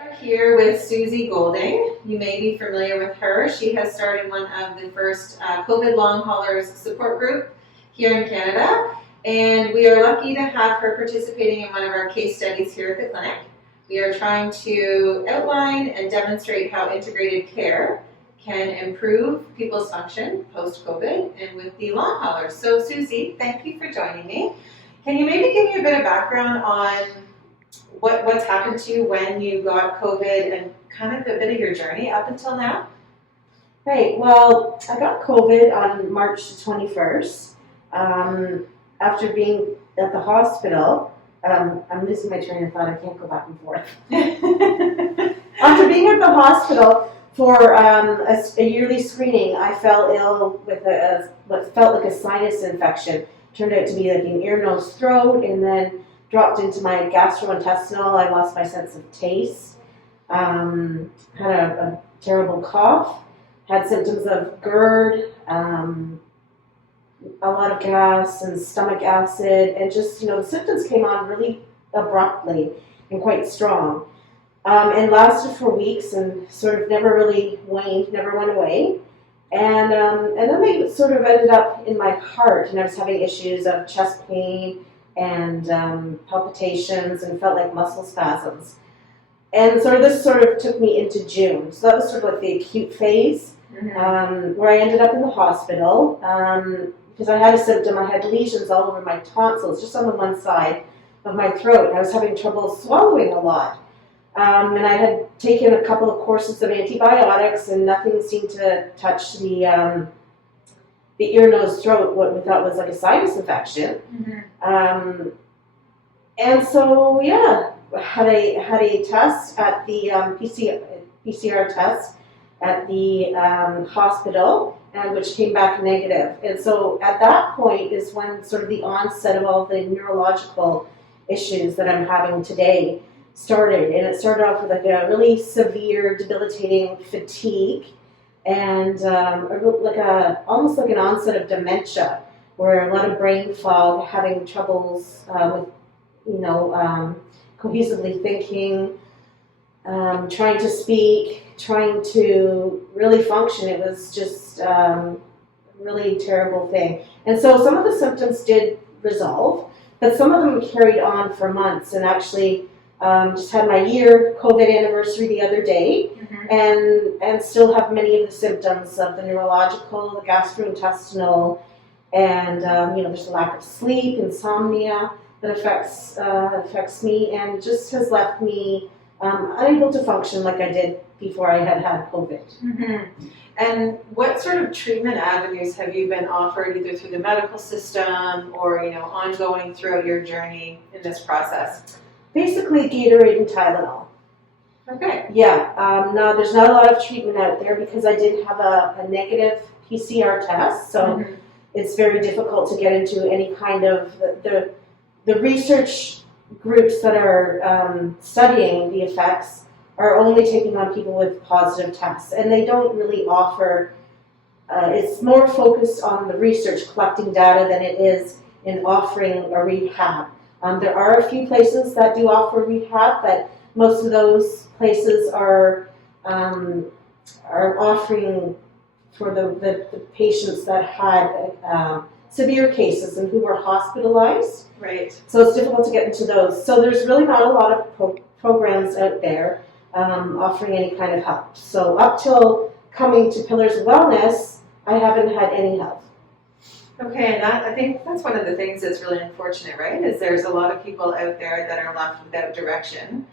are here with Suzie Goulding. You may be familiar with her. She has started one of the first COVID long haulers support group here in Canada, and we are lucky to have her participating in one of our case studies here at the clinic. We are trying to outline and demonstrate how integrated care can improve people's function post-COVID and with the long haulers. So Suzie, thank you for joining me. Can you maybe give me a bit of background on what's happened to you when you got COVID and kind of a bit of your journey up until now? Right, well, I got COVID on March 21st. After being at the hospital, I'm losing my train of thought, I can't go back and forth. After being at the hospital for a yearly screening, I fell ill with what felt like a sinus infection. Turned out to be like an ear, nose, throat, and then dropped into my gastrointestinal. I lost my sense of taste, had a terrible cough, had symptoms of GERD, a lot of gas and stomach acid, and just, the symptoms came on really abruptly and quite strong, and lasted for weeks and sort of never really waned, never went away. And then they sort of ended up in my heart, and I was having issues of chest pain and palpitations and felt like muscle spasms. And this took me into June. So that was sort of like the acute phase, where I ended up in the hospital because I had a symptom. I had lesions all over my tonsils, just on the one side of my throat, and I was having trouble swallowing a lot. And I had taken a couple of courses of antibiotics, and nothing seemed to touch the ear, nose, throat, what we thought was like a sinus infection. And so, had a test at the PCR test at the hospital, and which came back negative. And so at that point is when sort of the onset of all the neurological issues that I'm having today started. And it started off with like a really severe, debilitating fatigue, and almost like an onset of dementia, where a lot of brain fog, having troubles with cohesively thinking, trying to speak, trying to really function. It was just a really terrible thing. And so some of the symptoms did resolve, but some of them carried on for months. And actually just had my year COVID anniversary the other day, and still have many of the symptoms of the neurological, the gastrointestinal, and there's a lack of sleep, insomnia that affects me, and just has left me unable to function like I did before I had COVID. And what sort of treatment avenues have you been offered, either through the medical system or ongoing throughout your journey in this process? Basically, Gatorade and Tylenol. Okay. Yeah. Now, there's not a lot of treatment out there because I did have a negative PCR test, so it's very difficult to get into any kind of the research groups that are studying the effects are only taking on people with positive tests, and they don't really offer. It's more focused on the research, collecting data, than it is in offering a rehab. There are a few places that do offer rehab, but most of those places are offering for the patients that had severe cases and who were hospitalized. Right. So it's difficult to get into those. So there's really not a lot of programs out there offering any kind of help. So up till coming to Pillars of Wellness, I haven't had any help. Okay, and I think that's one of the things that's really unfortunate, right? Is there's a lot of people out there that are left without direction.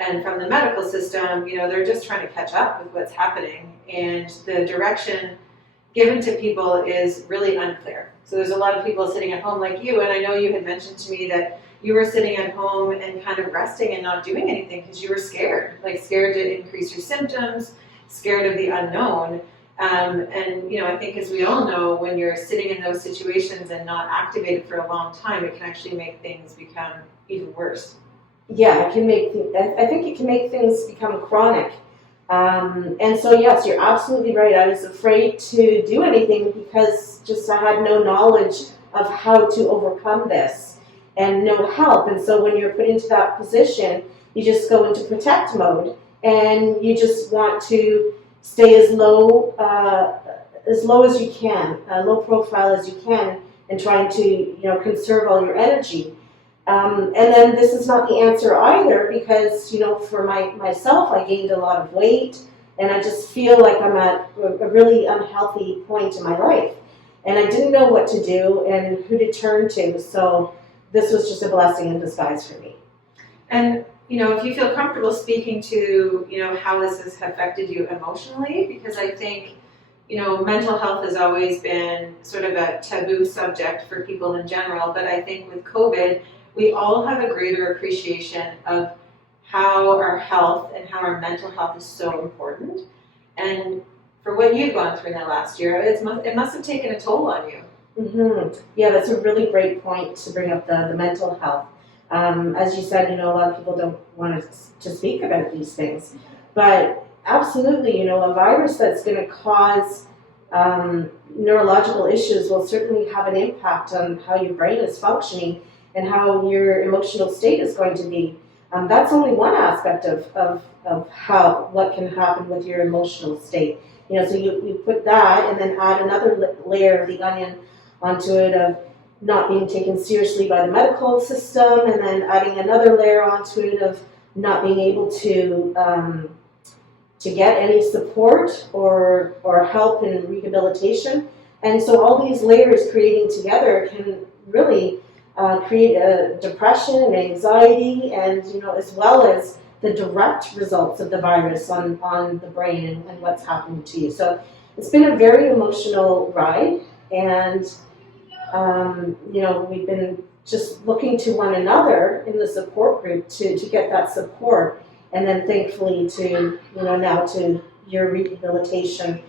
And from the medical system, they're just trying to catch up with what's happening. And the direction given to people is really unclear. So there's a lot of people sitting at home like you, and I know you had mentioned to me that you were sitting at home and kind of resting and not doing anything because you were scared to increase your symptoms, scared of the unknown. And I think, as we all know, when you're sitting in those situations and not activated for a long time, it can actually make things become even worse. Yeah, I think it can make things become chronic. And so, yes, you're absolutely right. I was afraid to do anything because I had no knowledge of how to overcome this and no help. And so when you're put into that position, you just go into protect mode and you just want to stay as low as you can, low profile as you can, and trying to conserve all your energy. And then this is not the answer either, because for myself, I gained a lot of weight, and I just feel like I'm at a really unhealthy point in my life, and I didn't know what to do and who to turn to. So this was just a blessing in disguise for me. And if you feel comfortable speaking to how this has affected you emotionally, because I think mental health has always been sort of a taboo subject for people in general, but I think with COVID, we all have a greater appreciation of how our health and how our mental health is so important. And for what you've gone through in the last year, it must have taken a toll on you. Mm-hmm. Yeah, that's a really great point to bring up the mental health. As you said, a lot of people don't want to speak about these things, but absolutely, a virus that's going to cause neurological issues will certainly have an impact on how your brain is functioning and how your emotional state is going to be. That's only one aspect of what can happen with your emotional state. So you put that and then add another layer of the onion onto it of not being taken seriously by the medical system, and then adding another layer onto it of not being able to get any support or help in rehabilitation. And so all these layers creating together can really create a depression and anxiety, and as well as the direct results of the virus on the brain and what's happening to you. So it's been a very emotional ride, and we've been just looking to one another in the support group to get that support, and then thankfully to now to your rehabilitation,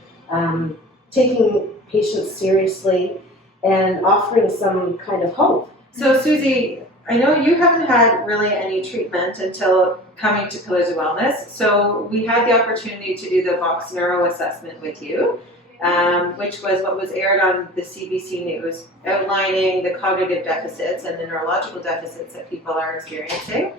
taking patients seriously and offering some kind of hope. So Suzie, I know you haven't had really any treatment until coming to Pillars of Wellness. So we had the opportunity to do the Vox Neuro assessment with you, which was what was aired on the CBC News, outlining the cognitive deficits and the neurological deficits that people are experiencing.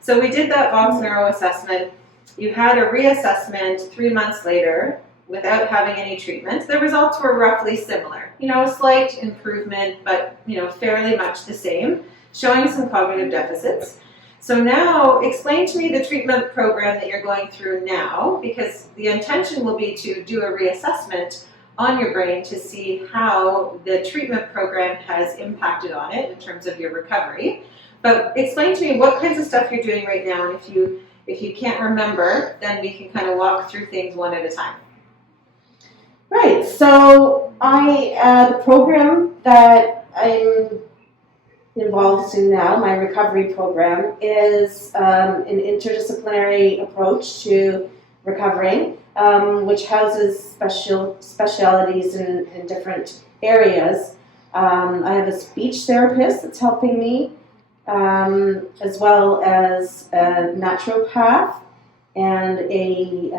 So we did that Vox Neuro assessment. You had a reassessment 3 months later without having any treatment. The results were roughly similar. Slight improvement, but fairly much the same, showing some cognitive deficits. So now, explain to me the treatment program that you're going through now, because the intention will be to do a reassessment on your brain to see how the treatment program has impacted on it in terms of your recovery. But explain to me what kinds of stuff you're doing right now, and if you can't remember, then we can kind of walk through things one at a time. Right, so the program that I'm involved in now, my recovery program, is an interdisciplinary approach to recovering, which houses specialities in different areas. I have a speech therapist that's helping me, as well as a naturopath and a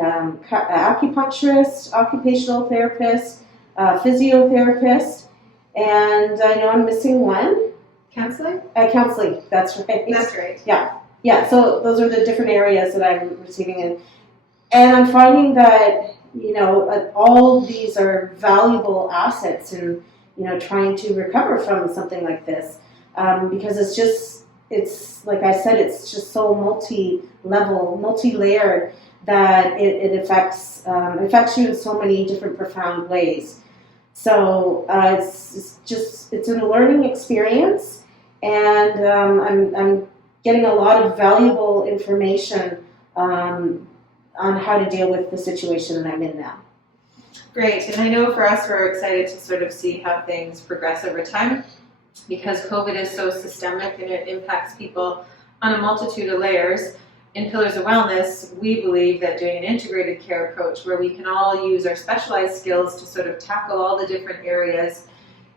acupuncturist, occupational therapist, physiotherapist, and I know I'm missing one. Counseling? Counseling, that's right. That's right. Yeah, so those are the different areas that I'm receiving in. And I'm finding that, all these are valuable assets in, trying to recover from something like this. Because it's like I said, it's just so multi-level, multi-layered that it affects you in so many different profound ways. So it's a learning experience, and I'm getting a lot of valuable information on how to deal with the situation that I'm in now. Great, and I know for us we're excited to sort of see how things progress over time, because COVID is so systemic and it impacts people on a multitude of layers. In Pillars of Wellness, we believe that doing an integrated care approach where we can all use our specialized skills to sort of tackle all the different areas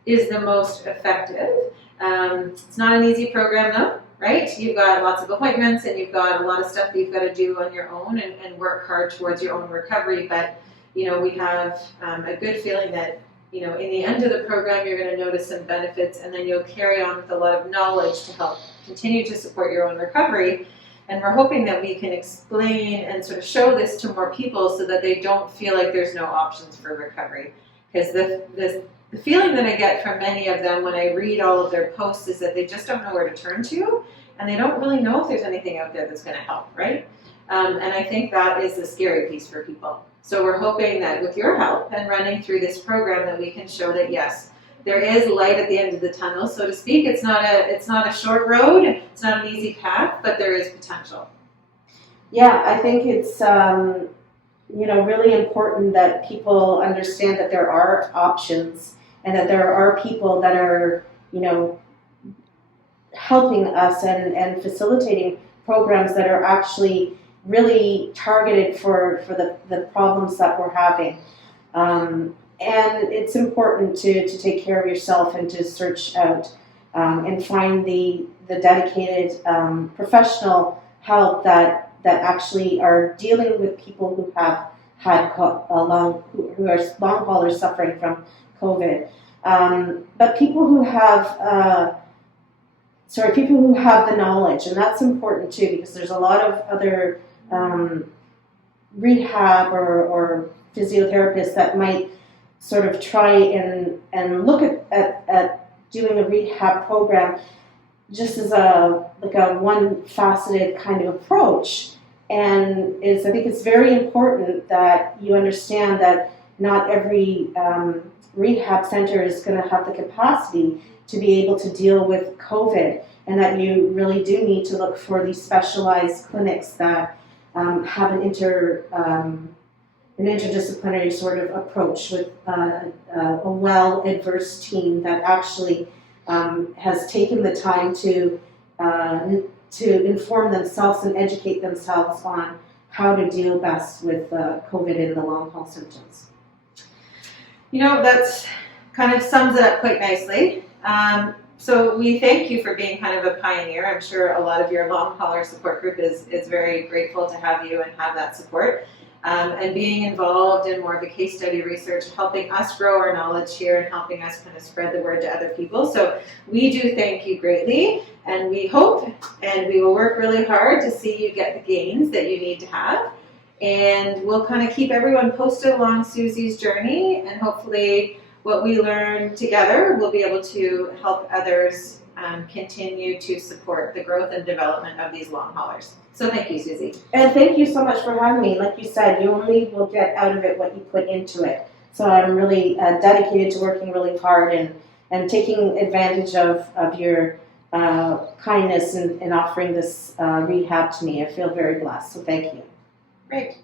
is the most effective. It's not an easy program though, right? You've got lots of appointments and you've got a lot of stuff that you've got to do on your own and work hard towards your own recovery. But, we have a good feeling that, in the end of the program, you're going to notice some benefits, and then you'll carry on with a lot of knowledge to help continue to support your own recovery. And we're hoping that we can explain and sort of show this to more people so that they don't feel like there's no options for recovery. Because the feeling that I get from many of them when I read all of their posts is that they just don't know where to turn to, and they don't really know if there's anything out there that's going to help, right? And I think that is the scary piece for people. So we're hoping that with your help and running through this program that we can show that yes, there is light at the end of the tunnel, so to speak. It's not a short road, it's not an easy path, but there is potential. Yeah, I think it's really important that people understand that there are options and that there are people that are helping us and facilitating programs that are actually really targeted for the problems that we're having. And it's important to take care of yourself and to search out and find the dedicated professional help that actually are dealing with people who have had who are long haulers suffering from COVID. But people who have the knowledge, and that's important too, because there's a lot of other rehab or physiotherapists that might sort of try and look at doing a rehab program just as a one-faceted kind of approach. And I think it's very important that you understand that not every rehab center is going to have the capacity to be able to deal with COVID, and that you really do need to look for these specialized clinics that have an interdisciplinary sort of approach with a well-adverse team that actually has taken the time to inform themselves and educate themselves on how to deal best with COVID and the long-haul symptoms. That's kind of sums it up quite nicely. So we thank you for being kind of a pioneer. I'm sure a lot of your long hauler support group is very grateful to have you and have that support. And being involved in more of the case study research, helping us grow our knowledge here and helping us kind of spread the word to other people. So we do thank you greatly, and we hope and we will work really hard to see you get the gains that you need to have. And we'll kind of keep everyone posted along Suzie's journey, and hopefully what we learn together will be able to help others continue to support the growth and development of these long haulers. So thank you, Suzie. And thank you so much for having me. Like you said, you only will get out of it what you put into it. So I'm really dedicated to working really hard and taking advantage of your kindness in offering this rehab to me. I feel very blessed, so thank you. Great.